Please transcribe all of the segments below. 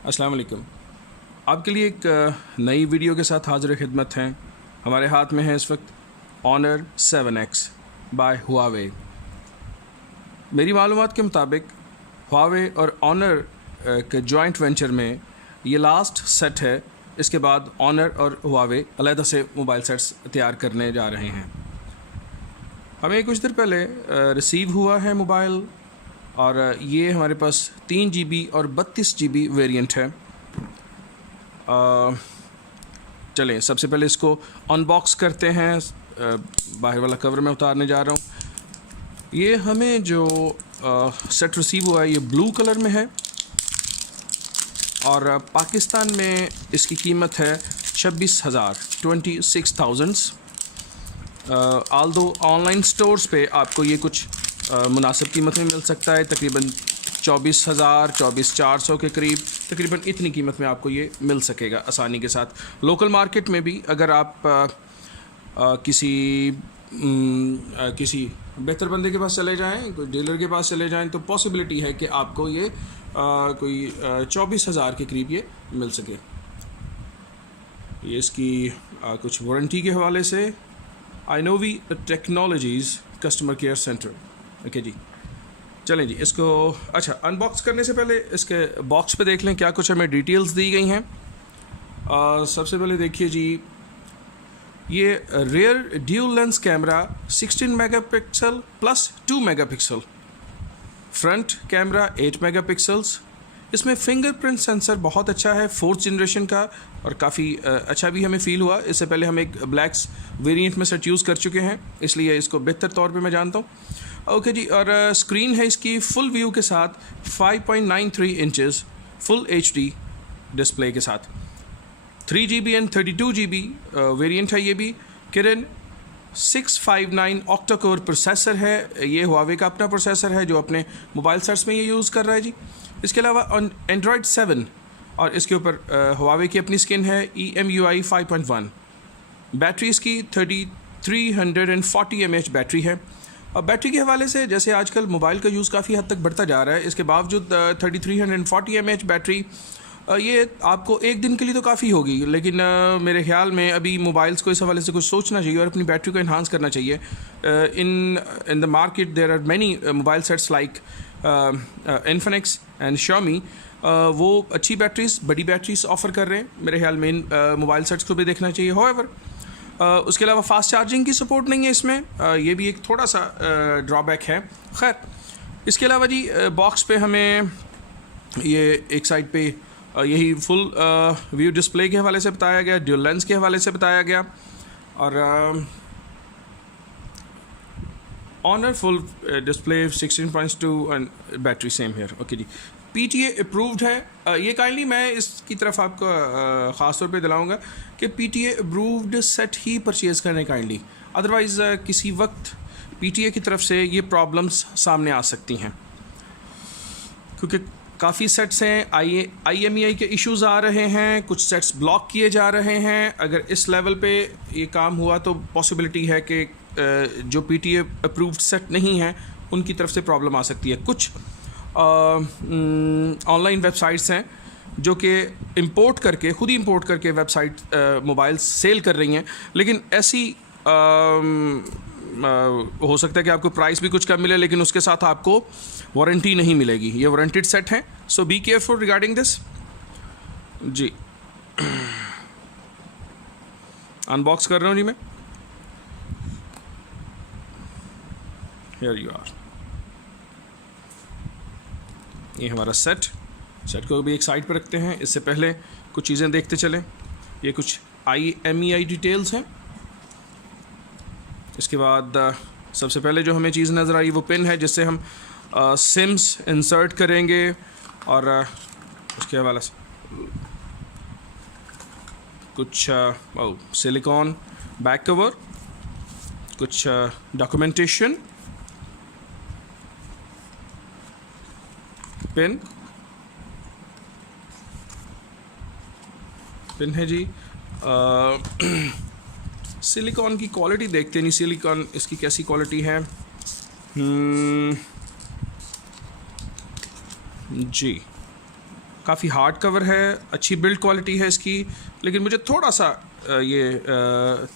अस्सलाम वालेकुम। आपके लिए एक नई वीडियो के साथ हाजिर खिदमत हैं। हमारे हाथ में है इस वक्त ऑनर 7X बाय हुआवे। मेरी मालूमात के मुताबिक हुआवे और ऑनर के जॉइंट वेंचर में ये लास्ट सेट है। इसके बाद ऑनर और हुआवे अलहदा से मोबाइल सेट्स तैयार करने जा रहे हैं। हमें कुछ देर पहले रिसीव हुआ है मोबाइल, और ये हमारे पास 3 GB और 32 GB वेरिएंट है। चलें सबसे पहले इसको अनबॉक्स करते हैं। बाहर वाला कवर मैं उतारने जा रहा हूँ। ये हमें जो सेट रिसीव हुआ है ये ब्लू कलर में है, और पाकिस्तान में इसकी कीमत है 26,000 आल्दो ऑनलाइन स्टोर्स पे आपको ये कुछ मुनासिब कीमत में मिल सकता है। तकरीबन 24,000 24,400 के करीब तकरीबन इतनी कीमत में आपको ये मिल सकेगा आसानी के साथ। लोकल मार्केट में भी अगर आप किसी बेहतर बंदे के पास चले जाएं, कोई डीलर के पास चले जाएं, तो पॉसिबिलिटी है कि आपको ये कोई 24,000 के करीब ये मिल सके। ये इसकी कुछ वारंटी के हवाले से Innovi technologies customer care centre. Okay जी, चलें जी इसको अच्छा अनबॉक्स करने से पहले इसके बॉक्स पे देख लें क्या कुछ हमें डिटेल्स दी गई हैं। सबसे पहले देखिए जी, ये rear dual lens camera 16 megapixel plus 2 megapixel, front camera 8 megapixels. इसमें फिंगरप्रिंट सेंसर बहुत अच्छा है, 4th जनरेशन का, और काफ़ी अच्छा भी हमें फ़ील हुआ। इससे पहले हम एक ब्लैक्स वेरिएंट में सेट यूज़ कर चुके हैं, इसलिए इसको बेहतर तौर पे मैं जानता हूँ। ओके जी, और स्क्रीन है इसकी फुल व्यू के साथ 5.93 इंचेस फुल HD डिस्प्ले के साथ। 3 GB एंड 32 GB वेरिएंट है। ये भी किरण 659 ऑक्टा कोर प्रोसेसर है। ये हुआवे का अपना प्रोसेसर है जो अपने मोबाइल सेट्स में ये यूज़ कर रहा है जी। इसके अलावा एंड्रॉयड 7 और इसके ऊपर हुआवे की अपनी स्किन है EMUI 5.1। बैटरी इसकी 3340 mAh बैटरी है। और बैटरी के हवाले से जैसे आजकल मोबाइल का यूज़ काफ़ी हद तक बढ़ता जा रहा है, इसके बावजूद 3340 mAh बैटरी ये आपको एक दिन के लिए तो काफ़ी होगी, लेकिन मेरे ख्याल में अभी मोबाइल्स को इस हवाले से कुछ सोचना चाहिए और अपनी बैटरी को इन्हांस करना चाहिए। In the market there are many mobile sets like Infinix and Xiaomi, वो अच्छी बैटरीज, बड़ी बैटरीज ऑफ़र कर रहे हैं। मेरे ख्याल में इन मोबाइल सेट्स को भी देखना चाहिए। हाउएवर उसके अलावा फास्ट चार्जिंग की सपोर्ट नहीं है इसमें, ये भी एक थोड़ा सा ड्रॉबैक है। खैर इसके अलावा जी बॉक्स पे हमें ये एक साइड पे यही फुल व्यू डिस्प्ले के हवाले से बताया गया, ड्यूल लेंस के हवाले से बताया गया, और Honor full display 16.2 and battery same here. Okay जी, PTA अप्रूव्ड है। ये काइंडली मैं इसकी तरफ आपको ख़ास तौर पे दिलाऊंगा कि PTA अप्रूव्ड सेट ही परचेज़ करने काइंडली, अदरवाइज़ किसी वक्त PTA की तरफ से ये प्रॉब्लम्स सामने आ सकती हैं, क्योंकि काफ़ी सेट्स हैं IMEI के इश्यूज़ आ रहे हैं, कुछ सेट्स ब्लॉक किए जा रहे हैं। अगर इस लेवल पे ये काम हुआ तो पॉसिबिलिटी है कि जो PTA अप्रूव्ड सेट नहीं हैं उनकी तरफ से प्रॉब्लम आ सकती है। कुछ ऑनलाइन वेबसाइट्स हैं जो कि खुद ही इंपोर्ट करके वेबसाइट मोबाइल सेल कर रही हैं, लेकिन ऐसी हो सकता है कि आपको प्राइस भी कुछ कम मिले, लेकिन उसके साथ आपको वारंटी नहीं मिलेगी। ये वारंटेड सेट हैं, so be careful regarding this जी। अनबॉक्स कर रहा हूँ जी मैं। Here you are. ये हमारा सेट को भी एक साइड पर रखते हैं। इससे पहले कुछ चीज़ें देखते चलें। ये कुछ IMEI डिटेल्स हैं। इसके बाद सबसे पहले जो हमें चीज़ नज़र आई वो पिन है, जिससे हम सिम्स इंसर्ट करेंगे, और उसके हवाले से कुछ सिलिकॉन बैक कवर, कुछ डॉक्यूमेंटेशन, पिन है जी। सिलिकॉन की क्वालिटी देखते नहीं, सिलिकॉन इसकी कैसी क्वालिटी है। जी काफ़ी हार्ड कवर है, अच्छी बिल्ड क्वालिटी है इसकी, लेकिन मुझे थोड़ा सा ये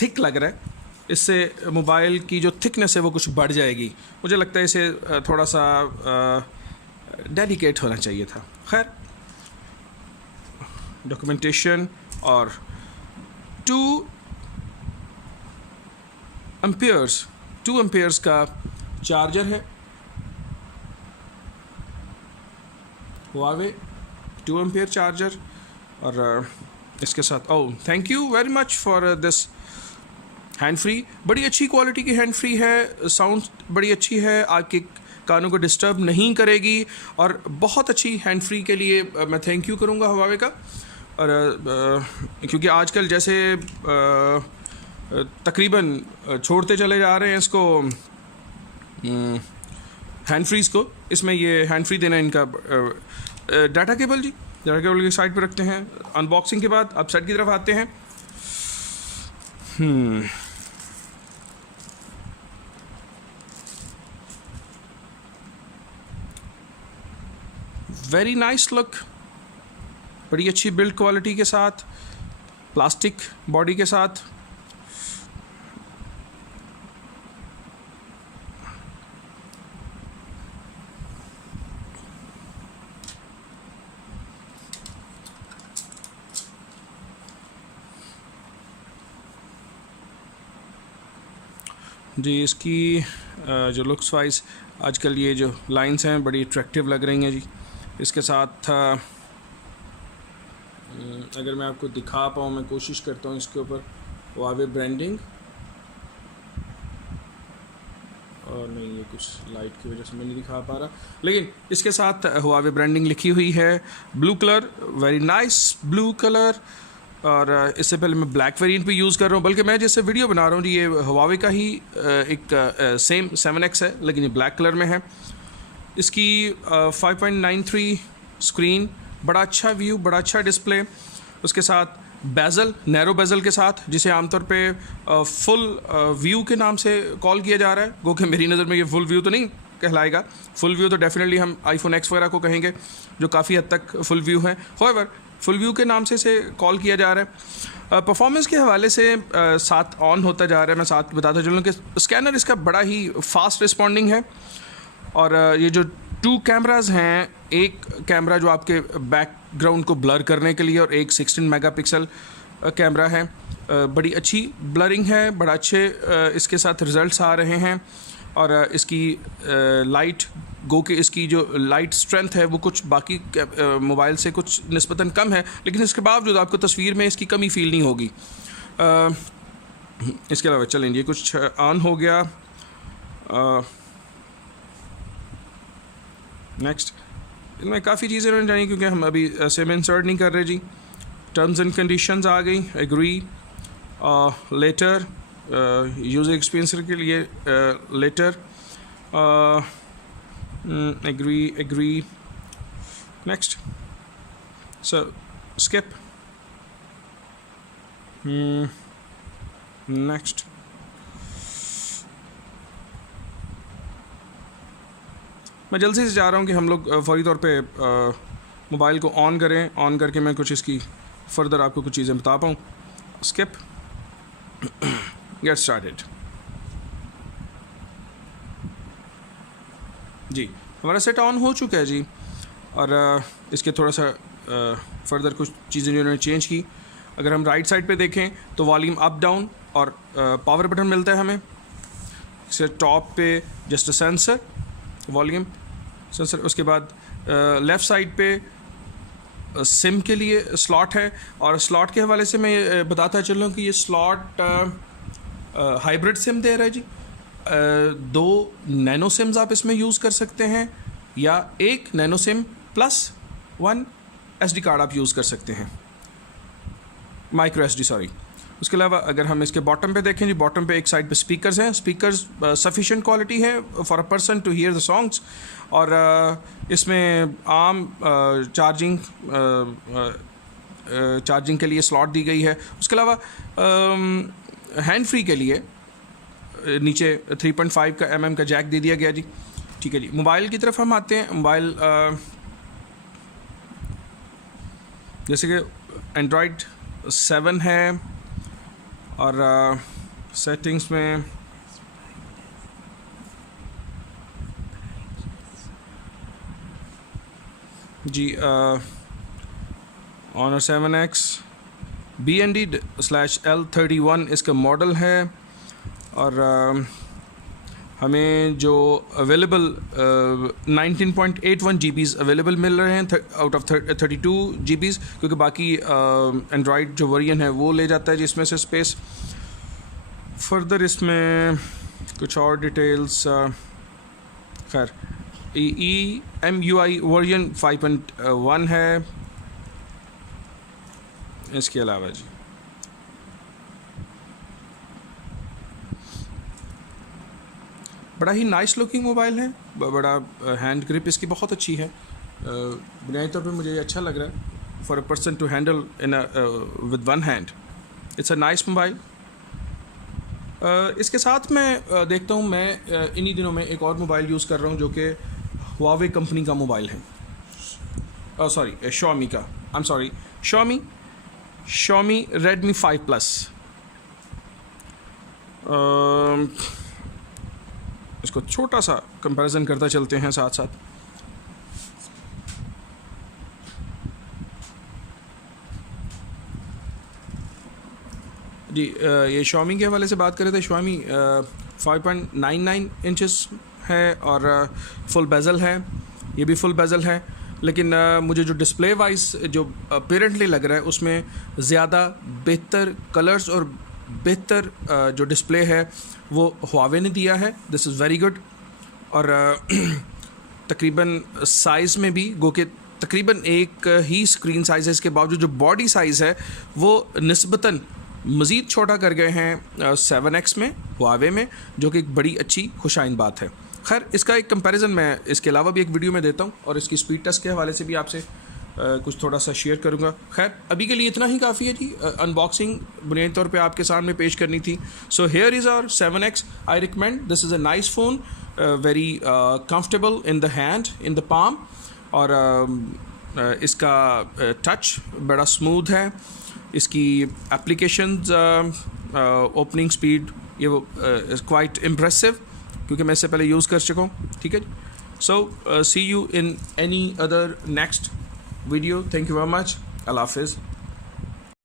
थिक लग रहा है। इससे मोबाइल की जो थिकनेस है वो कुछ बढ़ जाएगी। मुझे लगता है इसे थोड़ा सा डेलिकेट होना चाहिए था। खैर, डॉक्यूमेंटेशन और 2 एम्पियर्स का चार्जर है। Huawei 2 एम्पियर चार्जर, और इसके साथ thank you very much for this hand free. बड़ी अच्छी क्वालिटी की हैंड फ्री है, साउंड बड़ी अच्छी है, आपके कानों को डिस्टर्ब नहीं करेगी, और बहुत अच्छी हैंड फ्री के लिए मैं थैंक यू करूँगा Huawei का। और क्योंकि आजकल जैसे तकरीबन छोड़ते चले जा रहे हैं इसको हैंड फ्रीज़ को, इसमें ये हैंड फ्री देना इनका डाटा केबल की साइड पे रखते हैं। अनबॉक्सिंग के बाद अब साइड की तरफ आते हैं। वेरी नाइस लुक, बड़ी अच्छी बिल्ड क्वालिटी के साथ, प्लास्टिक बॉडी के साथ। जी, इसकी जो लुक्स वाइज आजकल ये जो लाइंस हैं बड़ी अट्रैक्टिव लग रही हैं जी। इसके साथ अगर मैं आपको दिखा पाऊँ, मैं कोशिश करता हूँ इसके ऊपर Huawei ब्रांडिंग, और नहीं, ये कुछ लाइट की वजह से मैं नहीं दिखा पा रहा, लेकिन इसके साथ Huawei ब्रांडिंग लिखी हुई है। Blue colour, very nice blue colour, और इससे पहले मैं ब्लैक वेरिएंट भी यूज़ कर रहा हूँ, बल्कि मैं जैसे वीडियो बना रहा हूँ जी, ये Huawei का ही एक सेम 7X है, लेकिन ये ब्लैक कलर में है। इसकी 5.93 स्क्रीन, बड़ा अच्छा व्यू, बड़ा अच्छा डिस्प्ले। उसके साथ बेजल, नैरो बेजल के साथ, जिसे आमतौर पे फुल व्यू के नाम से कॉल किया जा रहा है, गो कि मेरी नज़र में ये फुल व्यू तो नहीं कहलाएगा। फुल व्यू तो डेफिनेटली हम iPhone X वगैरह को कहेंगे, जो काफ़ी हद तक फुल व्यू है। होवेवर फुल व्यू के नाम से इसे कॉल किया जा रहा है। परफॉर्मेंस के हवाले से साथ ऑन होता जा रहा है। मैं साथ बताता चलूँ कि स्कैनर इसका बड़ा ही फास्ट रिस्पॉन्डिंग है, और ये जो 2 कैमराज हैं, एक कैमरा जो आपके बैकग्राउंड को ब्लर करने के लिए, और एक 16 मेगापिक्सल कैमरा है। बड़ी अच्छी ब्लरिंग है, बड़ा अच्छे इसके साथ रिज़ल्ट्स आ रहे हैं, और इसकी लाइट गो के इसकी जो लाइट स्ट्रेंथ है वो कुछ बाकी मोबाइल से कुछ निस्बतन कम है, लेकिन इसके बावजूद आपको तस्वीर में इसकी कमी फील नहीं होगी। इसके अलावा चलें, ये कुछ ऑन हो गया। नेक्स्ट, इनमें काफ़ी चीज़ें होनी चाहिए, क्योंकि हम अभी सिम इंसर्ट नहीं कर रहे जी। टर्म्स एंड कंडीशंस आ गई, एग्री, लेटर, यूज़र एक्सपीरियंस के लिए लेटर, एग्री, नेक्स्ट, सो स्किप, नेक्स्ट। मैं जल्दी से चाह रहा हूँ कि हम लोग फौरी तौर पे मोबाइल को ऑन करें, ऑन करके मैं कुछ इसकी फर्दर आपको कुछ चीज़ें बता पाऊँ। Skip, get started. जी, हमारा सेट ऑन हो चुका है जी, और इसके थोड़ा सा फर्दर कुछ चीज़ें जो उन्होंने चेंज की। अगर हम राइट साइड पे देखें तो वॉल्यूम अप डाउन और पावर बटन मिलता है हमें। इससे टॉप पे जस्ट सेंसर, वॉल्यूम सेंसर। उसके बाद लेफ़्ट साइड पे सिम के लिए स्लॉट है, और स्लॉट के हवाले से मैं बताता चल रहा हूँ कि ये स्लॉट हाइब्रिड सिम दे रहा है जी। 2 नैनो सिम्स आप इसमें यूज़ कर सकते हैं, या 1 nano SIM plus 1 SD card आप यूज़ कर सकते हैं, माइक्रो SD, सॉरी। उसके अलावा अगर हम इसके बॉटम पे देखें जी, बॉटम पे एक साइड पे स्पीकर्स हैं। स्पीकर्स सफिशिएंट क्वालिटी है for a person to hear the songs, और इसमें आम चार्जिंग के लिए स्लॉट दी गई है। उसके अलावा हैंड फ्री के लिए नीचे 3.5 का mm का जैक दे दिया गया जी। ठीक है जी, मोबाइल की तरफ हम आते हैं। मोबाइल जैसे कि एंड्रॉयड 7 है और सेटिंग्स में जी ऑनर 7X BND/L31 इसका मॉडल है और हमें जो अवेलेबल 19.81 GBs अवेलेबल मिल रहे हैं आउट ऑफ 32 GBs, क्योंकि बाकी एंड्रॉयड जो वर्जन है वो ले जाता है जिसमें से स्पेस। फर्दर इसमें कुछ और डिटेल्स, खैर EMUI वर्जन 5.1 है। इसके अलावा जी बड़ा ही नाइस लुकिंग मोबाइल है, बड़ा हैंड ग्रिप इसकी बहुत अच्छी है। बुनियादी तौर पे मुझे ये अच्छा लग रहा है for a person to handle in with one hand. It's a nice mobile. इसके साथ मैं देखता हूँ, मैं इन्हीं दिनों में एक और मोबाइल यूज़ कर रहा हूँ जो कि Huawei कंपनी का मोबाइल है, सॉरी Xiaomi का, I am sorry Xiaomi Redmi 5 Plus। इसको छोटा सा कंपैरिजन करता चलते हैं साथ साथ। जी ये Xiaomi के हवाले से बात करें तो Xiaomi 5.99 इंचेस है और फुल बेजल है, ये भी फुल बेजल है। लेकिन मुझे जो डिस्प्ले वाइज जो अपेरेंटली लग रहा है उसमें ज़्यादा बेहतर कलर्स और बेहतर जो डिस्प्ले है वो Huawei ने दिया है। This is very good. और तकरीबन साइज़ में भी गो के तकरीबन एक ही स्क्रीन साइज़ है, इसके बावजूद जो बॉडी साइज़ है वो निस्बतन मज़ीद छोटा कर गए हैं 7X में Huawei में, जो कि एक बड़ी अच्छी खुशाइन बात है। खैर इसका एक कंपैरिजन मैं इसके अलावा भी एक वीडियो में देता हूँ और इसकी स्पीड टेस्ट के हवाले से भी आपसे कुछ थोड़ा सा शेयर करूँगा। खैर अभी के लिए इतना ही काफ़ी है जी। अनबॉक्सिंग बुनियादी तौर पे आपके सामने पेश करनी थी। So here is our 7X। I recommend, this is a nice phone, very comfortable in the hand, in the palm. और इसका टच बड़ा स्मूथ है, इसकी एप्लीकेशंस ओपनिंग स्पीड ये वो क्वाइट इम्प्रेसिव, क्योंकि मैं इससे पहले यूज़ कर चुका हूँ। ठीक है, so see you in any other next video. Thank you very much. अल्लाह हाफिज़।